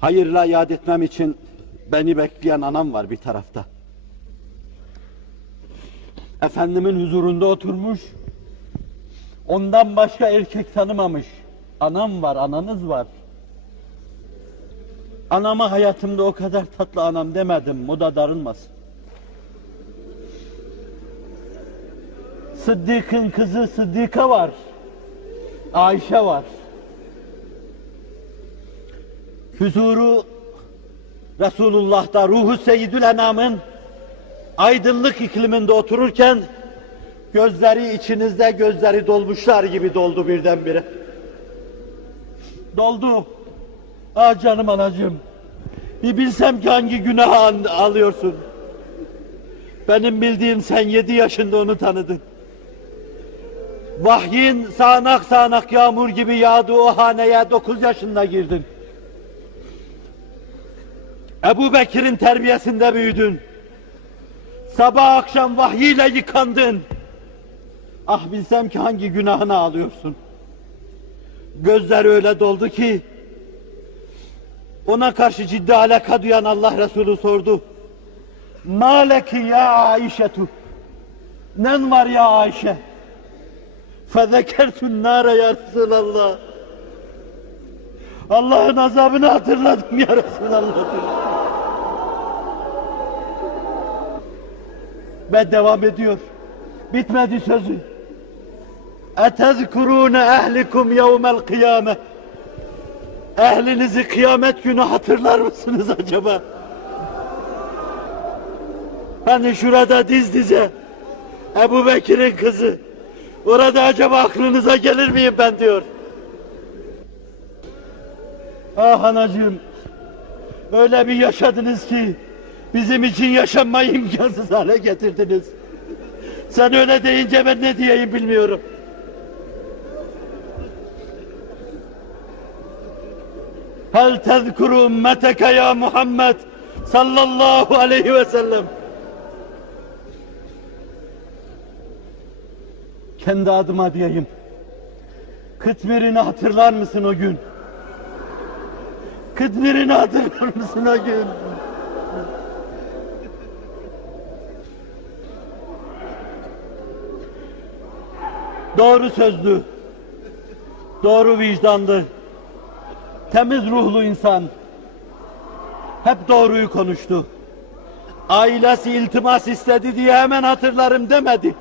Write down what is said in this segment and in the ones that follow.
Hayırla yad etmem için beni bekleyen anam var bir tarafta. Efendimin huzurunda oturmuş, ondan başka erkek tanımamış. Anam var, ananız var. Anama hayatımda o kadar tatlı anam demedim, o da darılmasın. Sıddık'ın kızı Sıddika var. Ayşe var. Huzuru Resulullah'ta ruhu seyyidül enamın aydınlık ikliminde otururken gözleri içinizde gözleri dolmuşlar gibi doldu birdenbire. Doldu. Ah canım anacığım. Bir bilsem ki hangi günahı an- alıyorsun. Benim bildiğim sen yedi yaşında onu tanıdın. Vahyin sağanak sağanak yağmur gibi yağdığı o haneye dokuz yaşında girdin. Ebu Bekir'in terbiyesinde büyüdün. Sabah akşam vahyiyle yıkandın. Ah bilsem ki hangi günahını ağlıyorsun. Gözler öyle doldu ki ona karşı ciddi alaka duyan Allah Resulü sordu. Maleki ya Aişetu. Nen var ya Ayşe? Fezekertun nare ya Resulallah. Allah'ın azabını hatırladım ya Resulallah. Ve devam ediyor. Bitmedi sözü. Etezkurune ehlikum yevmel kıyame. Ehlinizi kıyamet günü hatırlar mısınız acaba? Hani şurada diz dize Ebu Bekir'in kızı. Orada acaba aklınıza gelir miyim ben diyor. Ah anacığım. Öyle bir yaşadınız ki bizim için yaşanmayı imkansız hale getirdiniz. Sen öyle deyince ben ne diyeyim bilmiyorum. Hel tezkuru ümmeteke ya Muhammed sallallahu aleyhi ve sellem. Kendi adıma diyeyim. Kıtmir'ini hatırlar mısın o gün? Kıtmir'ini hatırlar mısın o gün? Doğru sözlü, doğru vicdanlı, temiz ruhlu insan. Hep doğruyu konuştu. Ailesi iltimas istedi diye hemen hatırlarım demedi.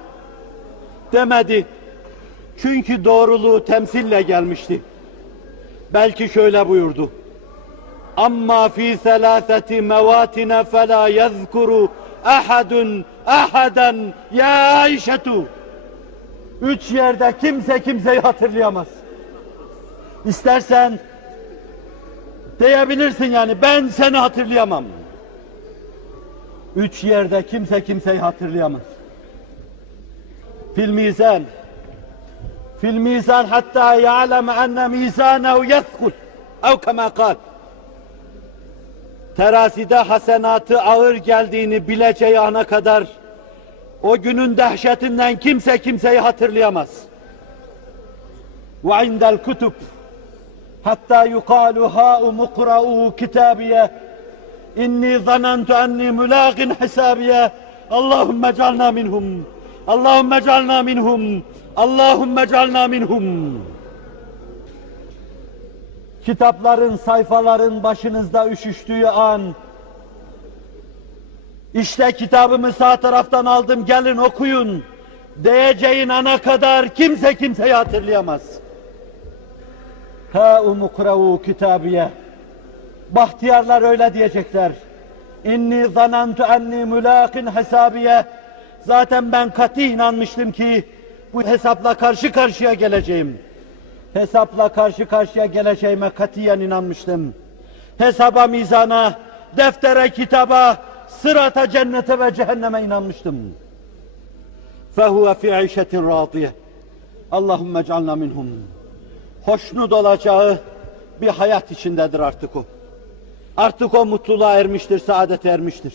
Demedi. Çünkü doğruluğu temsille gelmişti. Belki şöyle buyurdu. Amma fi selaseti mevatine fela yezkuru ahadun ahadan ya Ayşetu. Üç yerde kimse kimseyi hatırlayamaz. İstersen diyebilirsin yani ben seni hatırlayamam. Üç yerde kimse kimseyi hatırlayamaz. Fil mizan. Fil mizan hatta ya'lem enne mizanehu yethkul. Ev kema kal. Terazide hasenatı ağır geldiğini bileceği ana kadar o günün dehşetinden kimse kimseyi hatırlayamaz. Ve indel kutub hatta yukalu ha'u mukra'u kitabiye inni zanantu enni mülagin hesabiye Allahümme calna minhum Allahümme calna minhum Allahümme calna minhum Kitapların, sayfaların başınızda üşüştüğü an işte kitabımı sağ taraftan aldım gelin okuyun diyeceğin ana kadar kimse kimseyi hatırlayamaz. Ha umukravu kitabiye. Bahtiyarlar öyle diyecekler. İnni zanantu enni mülâkin hesabiye. Zaten ben kat'i inanmıştım ki bu hesapla karşı karşıya geleceğim. Hesapla karşı karşıya geleceğime katiyen inanmıştım. Hesaba, mizana, deftere, kitaba, sırata, cennete ve cehenneme inanmıştım. فَهُوَ فِي عِيشَةٍ رَاضِيَةٍ Allahümme ec'alna minhum. Hoşnut olacağı bir hayat içindedir artık o. Artık o mutluluğa ermiştir, saadete ermiştir.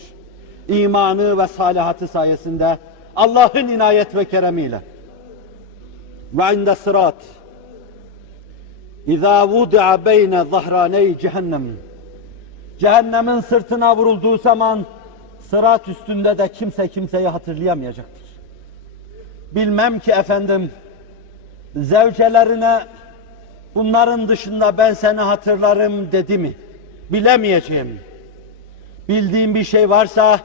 İmanı ve salihatı sayesinde Allah'ın inayet ve keremiyle. Ve inde sırat. İzâ vudi'a beyne zahraney cehennem. cehennemin sırtına vurulduğu zaman sırat üstünde de kimse kimseyi hatırlayamayacaktır. Bilmem ki efendim zevcelerine bunların dışında ben seni hatırlarım dedi mi? Bilemeyeceğim. Bildiğim bir şey varsa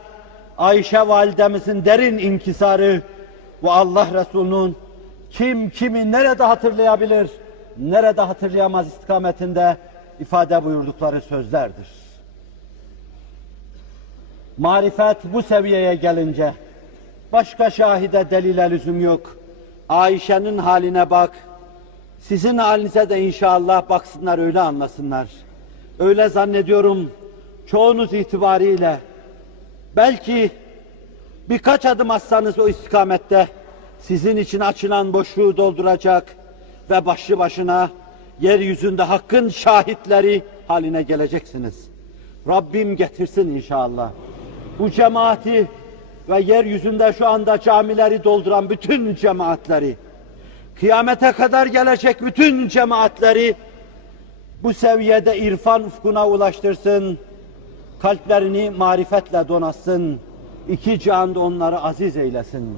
Ayşe validemizin derin inkisarı ve Allah Resulü'nün kim kimi nerede hatırlayabilir, nerede hatırlayamaz istikametinde ifade buyurdukları sözlerdir. Marifet bu seviyeye gelince başka şahide delile lüzum yok. Ayşe'nin haline bak. Sizin halinize de inşallah baksınlar öyle anlasınlar. Öyle zannediyorum çoğunuz itibariyle belki birkaç adım atsanız o istikamette sizin için açılan boşluğu dolduracak ve başlı başına yeryüzünde hakkın şahitleri haline geleceksiniz. Rabbim getirsin inşallah. Bu cemaati ve yeryüzünde şu anda camileri dolduran bütün cemaatleri, kıyamete kadar gelecek bütün cemaatleri bu seviyede irfan ufkuna ulaştırsın, kalplerini marifetle donatsın, iki cihanda onları aziz eylesin.